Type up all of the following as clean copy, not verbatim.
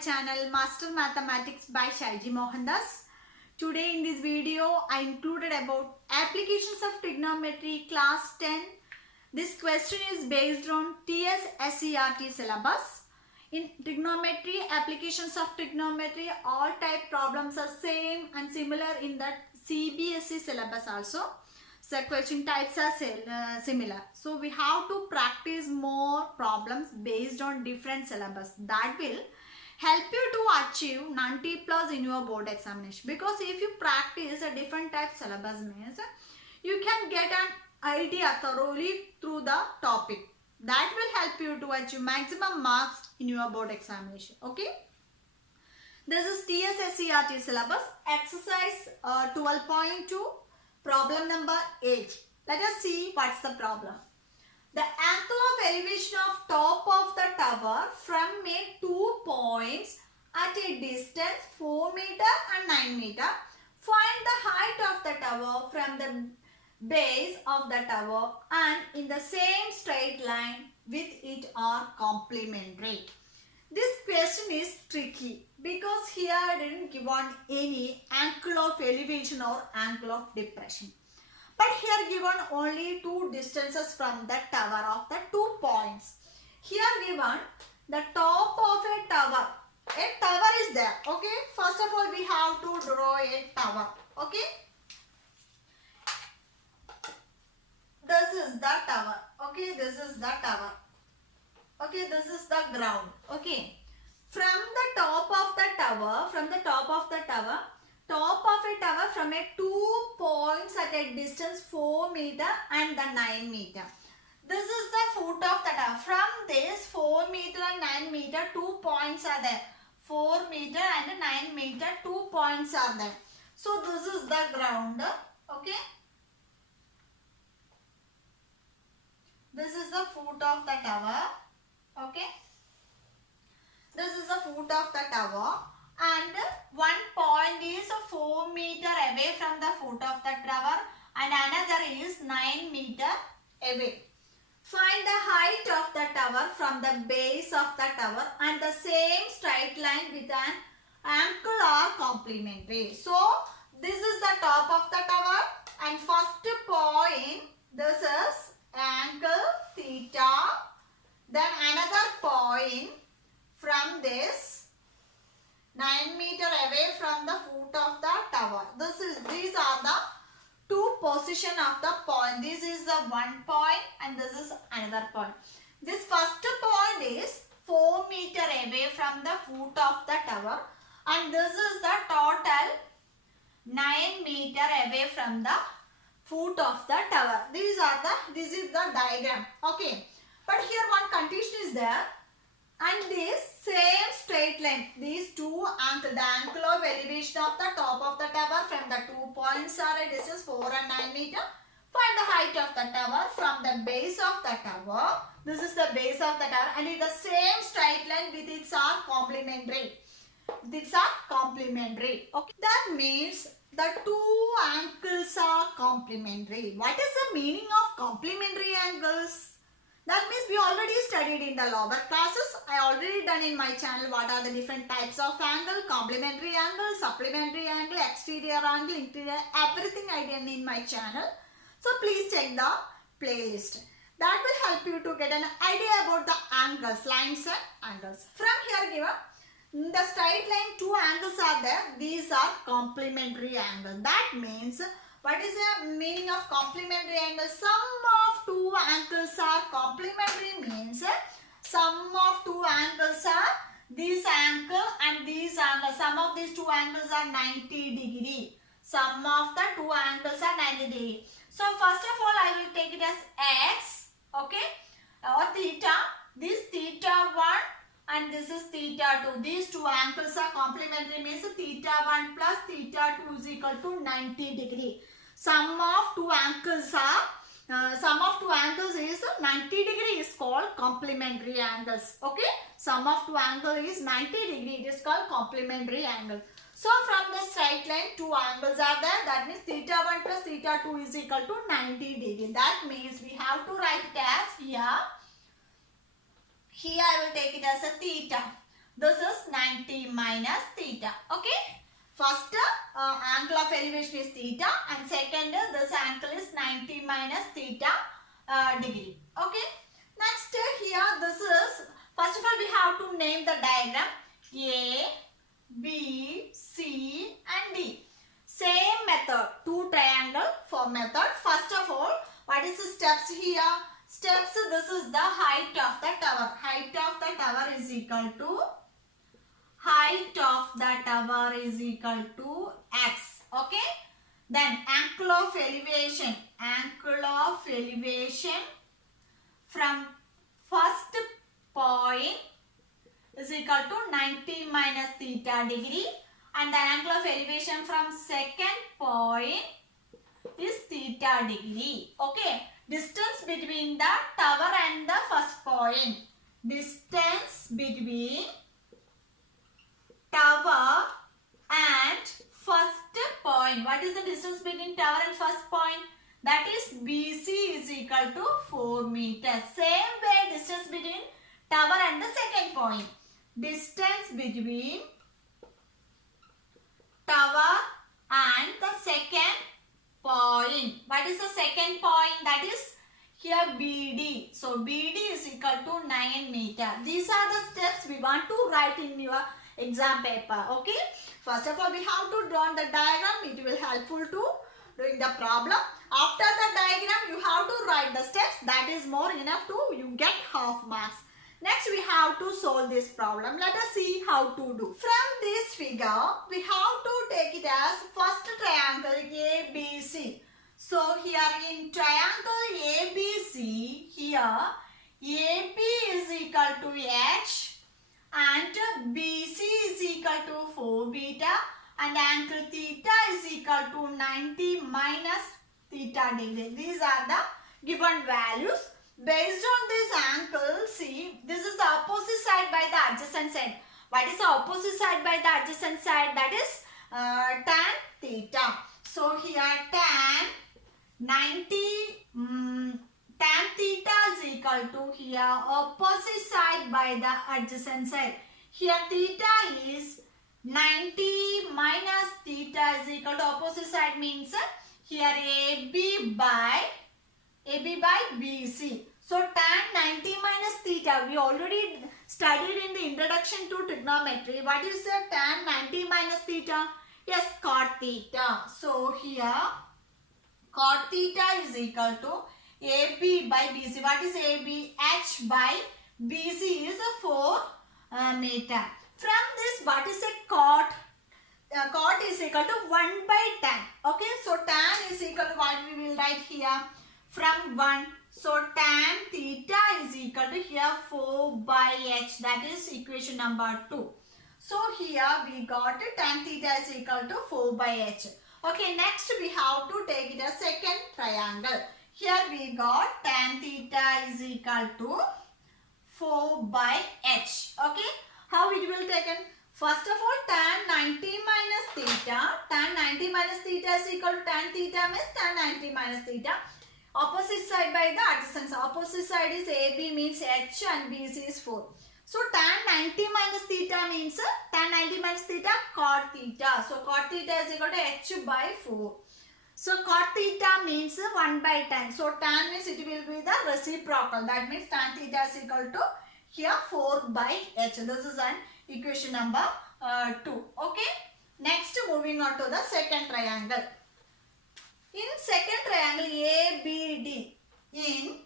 channel Master Mathematics by Shaiji Mohandas. Today in this video I included about applications of trigonometry class 10. This question is based on TS-SCRT syllabus. In trigonometry, applications of trigonometry, all type problems are same and similar in that CBSE syllabus also. So question types are similar. So we have to practice more problems based on different syllabus. That will help you to achieve 90 plus in your board examination. Because if you practice a different type syllabus means you can get an idea thoroughly through the topic. That will help you to achieve maximum marks in your board examination. Okay. This is TS-SCRT syllabus. Exercise 12.2. Problem number 8. Let us see what's the problem. The angle of elevation of top of the tower from a 2 points at a distance 4 meter and 9 meter. Find the height of the tower from the base of the tower and in the same straight line with it are complementary. This question is tricky because here I didn't give on any angle of elevation or angle of depression. But here given only two distances from the tower of the 2 points. Here given the top of a tower. A tower is there. Okay. First of all we have to draw a tower. Okay. This is the tower. Okay. This is the tower. Okay, this is the ground. Okay. From the top of the tower, top of a tower from a 2 points at a distance 4 meter and the 9 meter. This is the foot of the tower. From this 4 meter and 9 meter, 2 points are there. 4 meter and 9 meter, 2 points are there. So this is the ground. Okay. This is the foot of the tower. Okay, this is the foot of the tower and one point is 4 meter away from the foot of the tower and another is 9 meter away. Find the height of the tower from the base of the tower and the same straight line with an angle are complementary. So this is the top of the tower and first point, this is angle theta. Then another point from this 9 meter away from the foot of the tower. These are the two position of the point. This is the one point and this is another point. This first point is 4 meter away from the foot of the tower and this is the total 9 meter away from the foot of the tower. This is the diagram. Okay. But here one condition is there and this same straight line, these two angle, the angle of elevation of the top of the tower from the 2 points are a distance 4 and 9 meter. Find the height of the tower from the base of the tower. This is the base of the tower and it's the same straight line with its are complementary. These are complementary. Okay. That means the two angles are complementary. What is the meaning of complementary angles? That means we already studied in the lower classes. I already done in my channel what are the different types of angle, complementary angle, supplementary angle, exterior angle, interior, everything I done in my channel. So please check the playlist. That will help you to get an idea about the angles, lines and angles. From here given, the straight line two angles are there. These are complementary angles. That means what is the meaning of complementary angle? Sum of two angles are complementary means sum of two angles are this angle and this angle. Sum of these two angles are 90 degree. Sum of the two angles are 90 degree. So first of all I will take it as x, okay, or theta. This theta 1 and this is theta 2. These two angles are complementary means theta 1 plus theta 2 is equal to 90 degree. Sum of two angles is 90 degree is called complementary angles. Okay. Sum of two angles is 90 degree. It is called complementary angle. So from the straight line two angles are there. That means theta 1 plus theta 2 is equal to 90 degree. That means we have to write it as here. Here I will take it as a theta. This is 90 minus theta. Okay. First angle of elevation is theta, and second this angle is 90 minus theta degree. Okay. Next here this is, first of all we have to name the diagram A, B, C and D. Same method, two triangle form method. First of all, what is the steps here? Steps, this is the height of the tower. Height of the tower is equal to, height of the tower is equal to x. Okay. Then angle of elevation. Angle of elevation from first point is equal to 90 minus theta degree, and the angle of elevation from second point is theta degree. Okay. Distance between the tower and the first point. Distance between tower and first point. What is the distance between tower and first point? That is BC is equal to 4 meters. Same way distance between tower and the second point. Distance between tower and the second point. What is the second point? That is here BD. So BD is equal to 9 meter. These are the steps we want to write in your exam paper. Okay. First of all, we have to draw the diagram. It will helpful to doing the problem. After the diagram, you have to write the steps. That is more enough to you get half marks. Next, we have to solve this problem. Let us see how to do. From this figure, we have to take it as first triangle ABC. So here in triangle ABC, here AB is equal to H and BC is equal to 4 beta and angle theta is equal to 90 minus theta degree. These are the given values. Based on this angle, see, this is the opposite side by the adjacent side. What is the opposite side by the adjacent side? That is tan theta. So here tan 90 tan theta is equal to here opposite side by the adjacent side. Here theta is 90 minus theta is equal to opposite side means here AB by BC. So tan 90 minus theta, we already studied in the introduction to trigonometry. What is the tan 90 minus theta? Yes, cot theta. So here cot theta is equal to AB by BC. What is AB? H by BC is 4 meter. From this, what is a cot? Cot is equal to 1 by tan. Okay, so tan is equal to what we will write here from 1. So tan theta is equal to here 4 by h. That is equation number 2. So here we got tan theta is equal to 4 by h. Okay, next we have to take it as second triangle. Here we got tan theta is equal to 4 by h. Okay, how it will taken? First of all, tan 90 minus theta. Tan 90 minus theta is equal to tan theta means tan 90 minus theta. Opposite side by the adjacent. Opposite side is AB means h and BC is 4. So tan 90 minus theta means tan 90 minus theta cot theta. So cot theta is equal to h by 4. So cot theta means 1 by tan. So tan means it will be the reciprocal. That means tan theta is equal to here 4 by h. This is an equation number 2. Okay. Next moving on to the second triangle. In second triangle ABD, in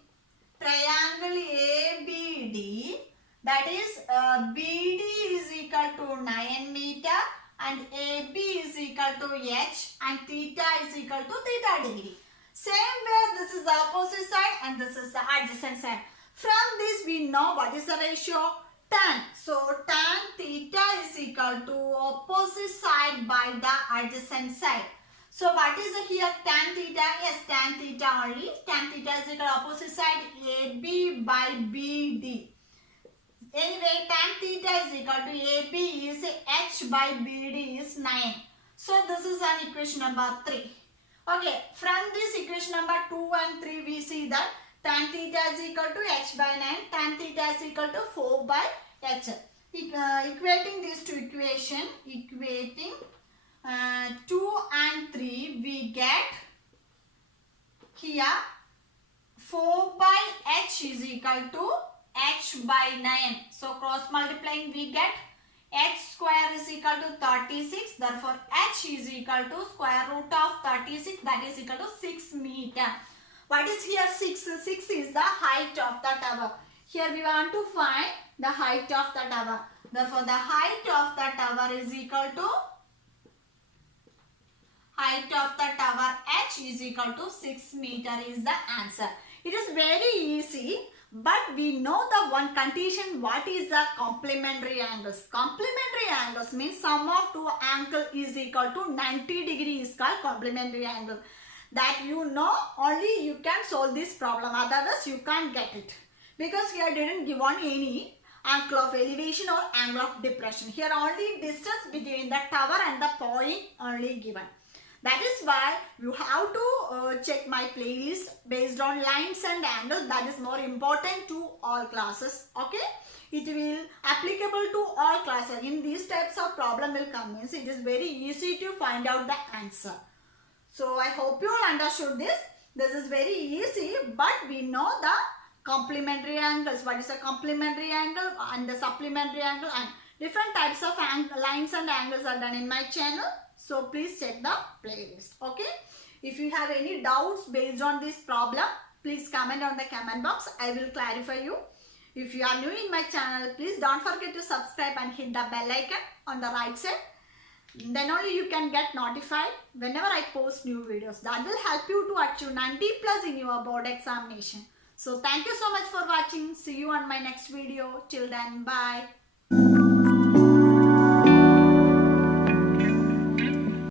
triangle ABD, that is BD is equal to 9 meter and AB is equal to h and theta is equal to theta degree. Same way this is the opposite side and this is the adjacent side. From this we know what is the ratio? Tan. So tan theta is equal to opposite side by the adjacent side. So what is here tan theta? Yes, tan theta only. Tan theta is equal to opposite side AB by BD. Anyway, tan theta is equal to AB is h by BD is 9. So this is an equation number 3. Okay, from this equation number 2 and 3 we see that tan theta is equal to h by 9. Tan theta is equal to 4 by h. equating these two equation, equating 2 and 3, we get here 4 by h is equal to h by 9. So cross multiplying we get h square is equal to 36. Therefore h is equal to square root of 36, that is equal to 6 meter. What is here 6? 6 is the height of the tower. Here we want to find the height of the tower. Therefore the height of the tower is equal to height of the tower h is equal to 6 meter is the answer. It is very easy, but we know the one condition. What is the complementary angles? Complementary angles means sum of two angles is equal to 90 degrees is called complementary angle. That you know, only you can solve this problem, otherwise you can't get it. Because here didn't give on any angle of elevation or angle of depression. Here only distance between the tower and the point only given. That is why you have to check my playlist based on lines and angles. That is more important to all classes. Okay, it will applicable to all classes. In these types of problem will come, means it is very easy to find out the answer. So I hope you all understood this. This is very easy, but we know the complementary angles. What is a complementary angle and the supplementary angle, and different types of lines and angles are done in my channel. So please check the playlist. Okay. If you have any doubts based on this problem, please comment on the comment box. I will clarify you. If you are new in my channel, please don't forget to subscribe and hit the bell icon on the right side. Then only you can get notified whenever I post new videos. That will help you to achieve 90 plus in your board examination. So thank you so much for watching. See you on my next video. Till then, bye.